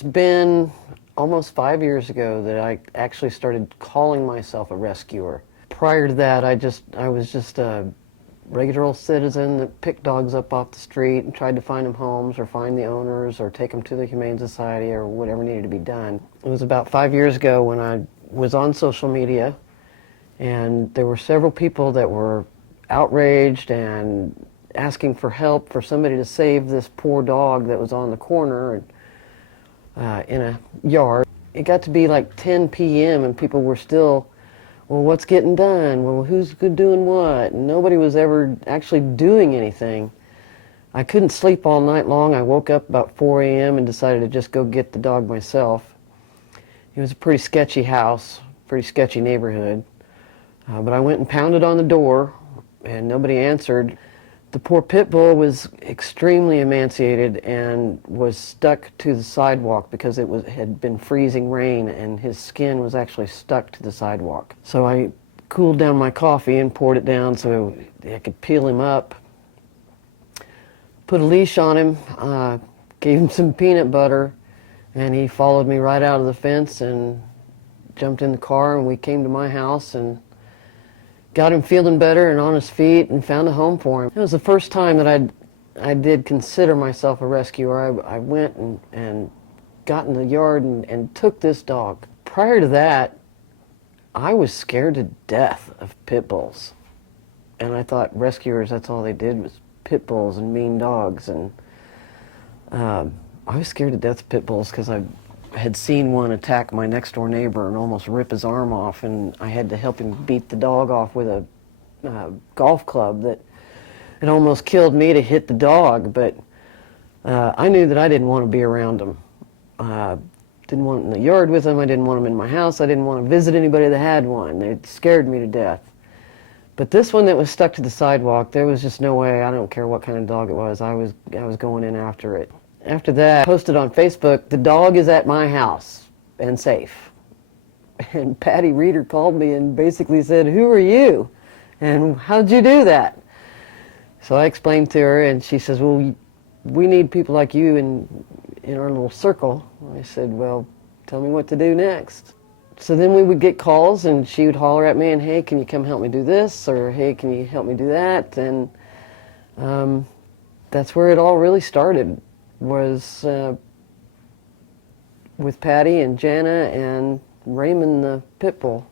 It's been almost 5 years ago that I actually started calling myself a rescuer. Prior to that, I was just a regular old citizen that picked dogs up off the street and tried to find them homes or find the owners or take them to the Humane Society or whatever needed to be done. It was about 5 years ago when I was on social media, and there were several people that were outraged and asking for help for somebody to save this poor dog that was on the corner in a yard. It got to be like 10 p.m. and people were still, well, what's getting done? Well, who's doing what? And nobody was ever actually doing anything. I couldn't sleep all night long. I woke up about 4 a.m. and decided to just go get the dog myself. It was a pretty sketchy house, pretty sketchy neighborhood. But I went and pounded on the door and nobody answered. The poor pit bull was extremely emaciated and was stuck to the sidewalk because had been freezing rain and his skin was actually stuck to the sidewalk. So I cooled down my coffee and poured it down so I could peel him up. Put a leash on him, gave him some peanut butter, and he followed me right out of the fence and jumped in the car, and we came to my house and got him feeling better and on his feet and found a home for him. It was the first time that I did consider myself a rescuer. I went and got in the yard and took this dog. Prior to that, I was scared to death of pit bulls. And I thought rescuers, that's all they did was pit bulls and mean dogs. And I was scared to death of pit bulls because I had seen one attack my next door neighbor and almost rip his arm off, and I had to help him beat the dog off with a golf club that it almost killed me to hit the dog, but I knew that I didn't want to be around him. Didn't want him in the yard with him, I didn't want him in my house, I didn't want to visit anybody that had one. They scared me to death. But this one that was stuck to the sidewalk, there was just no way. I don't care what kind of dog it was, I was going in after it. After that, I posted on Facebook, the dog is at my house and safe. And Patty Reeder called me and basically said, who are you? And how'd you do that? So I explained to her, and she says, well, we need people like you in our little circle. I said, well, tell me what to do next. So then we would get calls, and she would holler at me, and hey, can you come help me do this? Or hey, can you help me do that? And that's where it all really started. Was with Patty and Jana and Raymond the pit bull.